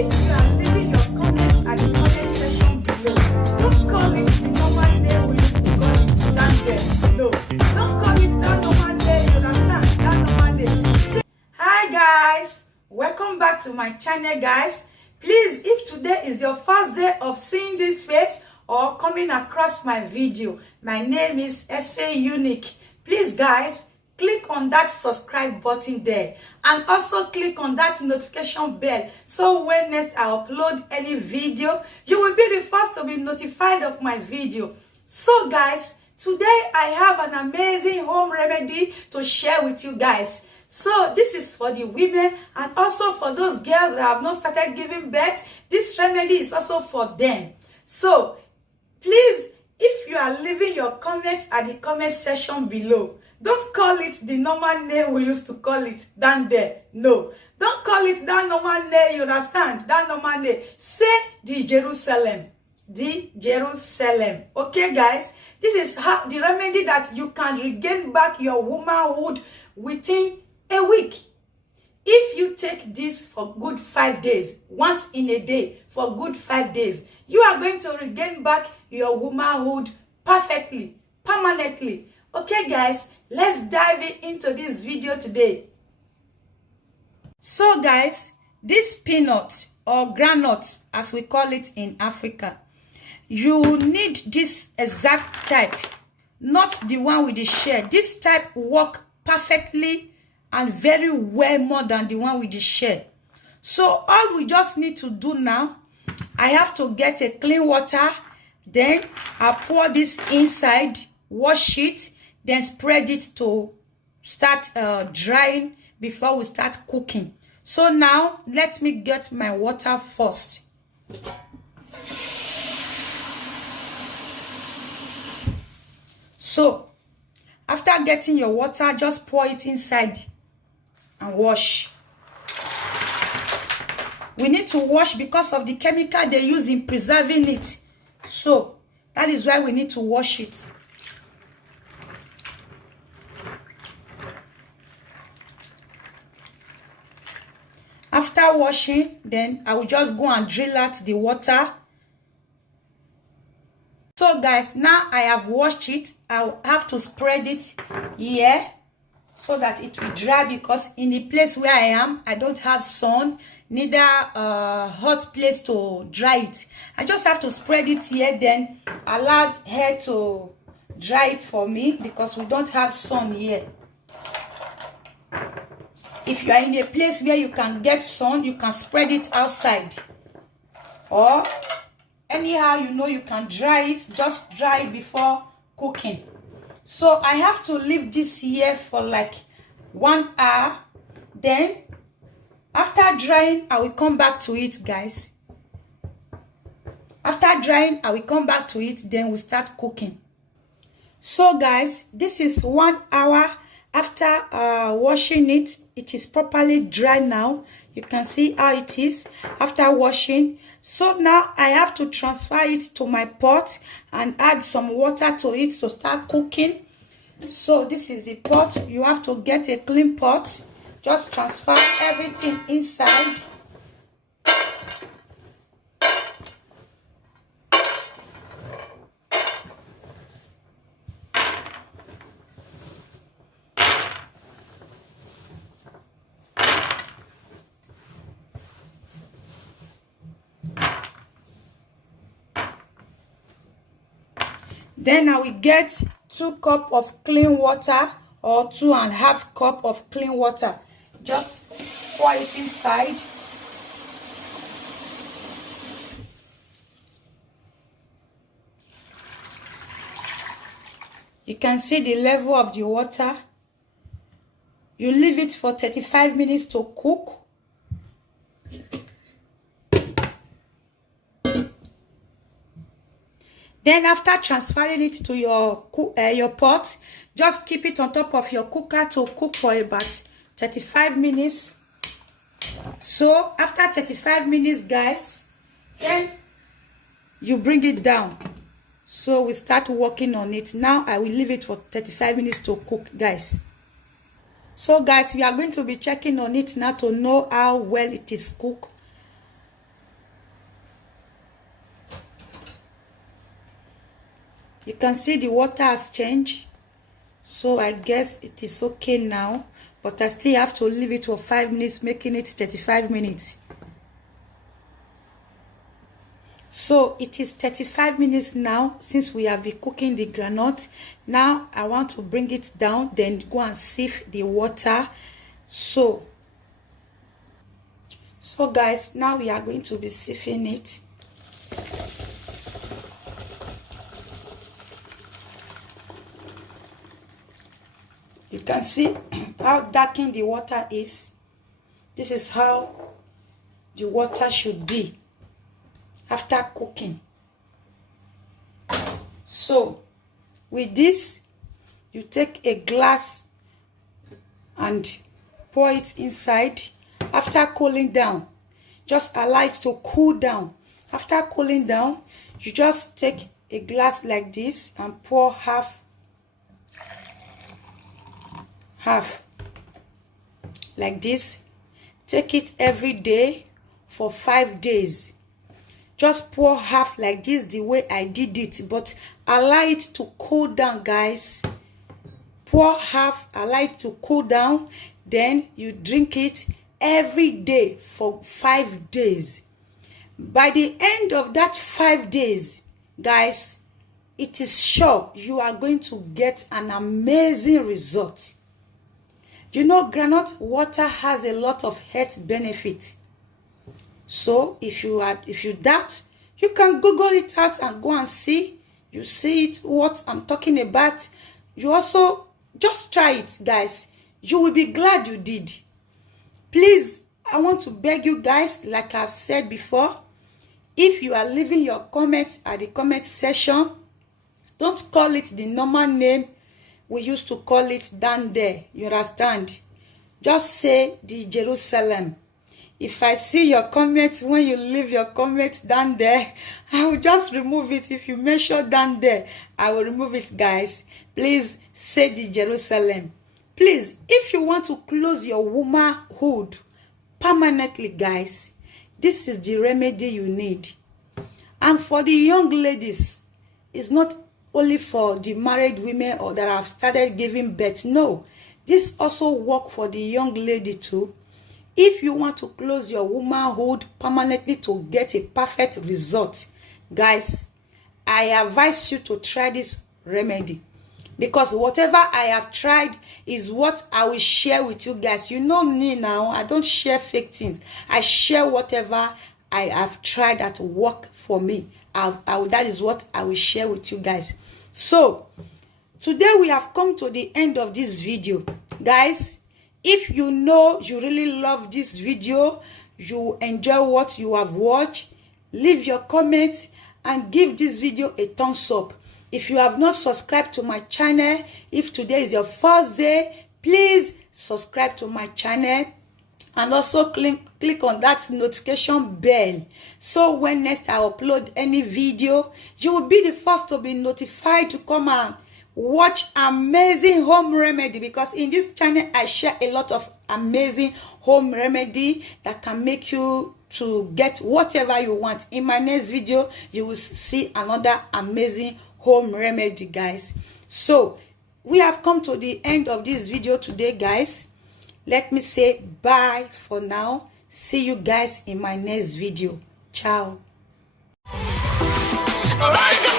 if you are leaving your comments at the comment section below, don't call it the normal name we used to call it down there. No, don't call it that normal name. You understand? That normal name. Hi guys, welcome back to my channel, guys. Please, if today is your first day of seeing this face or coming across my video, my name is SA Unique. Please guys, click on that subscribe button there and also click on that notification bell, so when next I upload any video, you will be the first to be notified of my video. So guys, today I have an amazing home remedy to share with you guys. So this is for the women and also for those girls that have not started giving birth. This remedy is also for them. So please, if you are leaving your comments at the comment section below, don't call it the normal name we used to call it down there. No, don't call it that normal name. You understand? That normal name. Say the Jerusalem. The Jerusalem. Okay guys, this is how the remedy that you can regain back your womanhood within a week. If you take this for good 5 days, once in a day for good 5 days, you are going to regain back your womanhood perfectly, permanently. Okay guys, let's dive into this video today. So guys, this peanut or groundnut, as we call it in Africa, you need this exact type, not the one with the shell. This type work perfectly and very well more than the one with the shell. So all we just need to do now, I have to get a clean water, then I pour this inside, wash it, then spread it to start drying before we start cooking. So now let me get my water first. So after getting your water, just pour it inside and wash. We need to wash because of the chemical they use in preserving it. So that is why we need to wash it. After washing, then I will just go and drill out the water. So guys, now I have washed it. I'll have to spread it here so that it will dry, because in the place where I am, I don't have sun, neither hot place to dry it. I just have to spread it here, then allow her to dry it for me, because we don't have sun here. If you are in a place where you can get sun, you can spread it outside, or anyhow you know you can dry it, just dry it before cooking. So I have to leave this here for like 1 hour. Then after drying, I will come back to it, guys. After drying, I will come back to it, then we start cooking. So guys, this is 1 hour after washing it. It is properly dry now. You can see how it is after washing. So now I have to transfer it to my pot and add some water to it to start cooking. So this is the pot. You have to get a clean pot. Just transfer everything inside. Then I will get 2 cups of clean water, or 2.5 cups of clean water. Just pour it inside. You can see the level of the water. You leave it for 35 minutes to cook. Then after transferring it to your pot, just keep it on top of your cooker to cook for about 35 minutes. So after 35 minutes, guys, then you bring it down. So we start working on it. Now I will leave it for 35 minutes to cook, guys. So guys, we are going to be checking on it now to know how well it is cooked. You can see the water has changed, so I guess it is okay now, but I still have to leave it for 5 minutes, making it 35 minutes. So it is 35 minutes now since we have been cooking the groundnut. Now I want to bring it down, then go and sieve the water. So guys, now we are going to be sieving it. You can see how darkened the water is. This is how the water should be after cooking. So with this, you take a glass and pour it inside. After cooling down, just allow it to cool down. After cooling down, you just take a glass like this and pour half like this. Take it every day for 5 days. Just pour half like this, the way I did it, but allow it to cool down, guys. Pour half, allow it to cool down, then you drink it every day for 5 days. By the end of that 5 days, guys, it is sure you are going to get an amazing result. You know, groundnut water has a lot of health benefits. So if you doubt, you can Google it out and go and see. You see it, what I'm talking about. You also just try it, guys. You will be glad you did. Please, I want to beg you guys, like I've said before, if you are leaving your comments at the comment section, don't call it the normal name we used to call it down there. You understand? Just say the Jerusalem. If I see your comments, when you leave your comments down there, I will just remove it. If you mention down there, I will remove it, guys. Please say the Jerusalem. Please, if you want to close your womanhood permanently, guys, this is the remedy you need. And for the young ladies, it's not only for the married women or that have started giving birth. No, this also works for the young lady too. If you want to close your womanhood permanently to get a perfect result, guys, I advise you to try this remedy. Because whatever I have tried is what I will share with you guys. You know me now, I don't share fake things. I share whatever I have tried that work for me. That is what I will share with you guys. So, today we have come to the end of this video. Guys, if you know you really love this video, you enjoy what you have watched, leave your comments and give this video a thumbs up. If you have not subscribed to my channel, if today is your first day, please subscribe to my channel and also click on that notification bell. So when next I upload any video, you will be the first to be notified to come and watch amazing home remedy, because in this channel I share a lot of amazing home remedy that can make you to get whatever you want. In my next video, you will see another amazing home remedy, guys. So we have come to the end of this video today, guys. Let me say bye for now. See you guys in my next video. Ciao. Bye.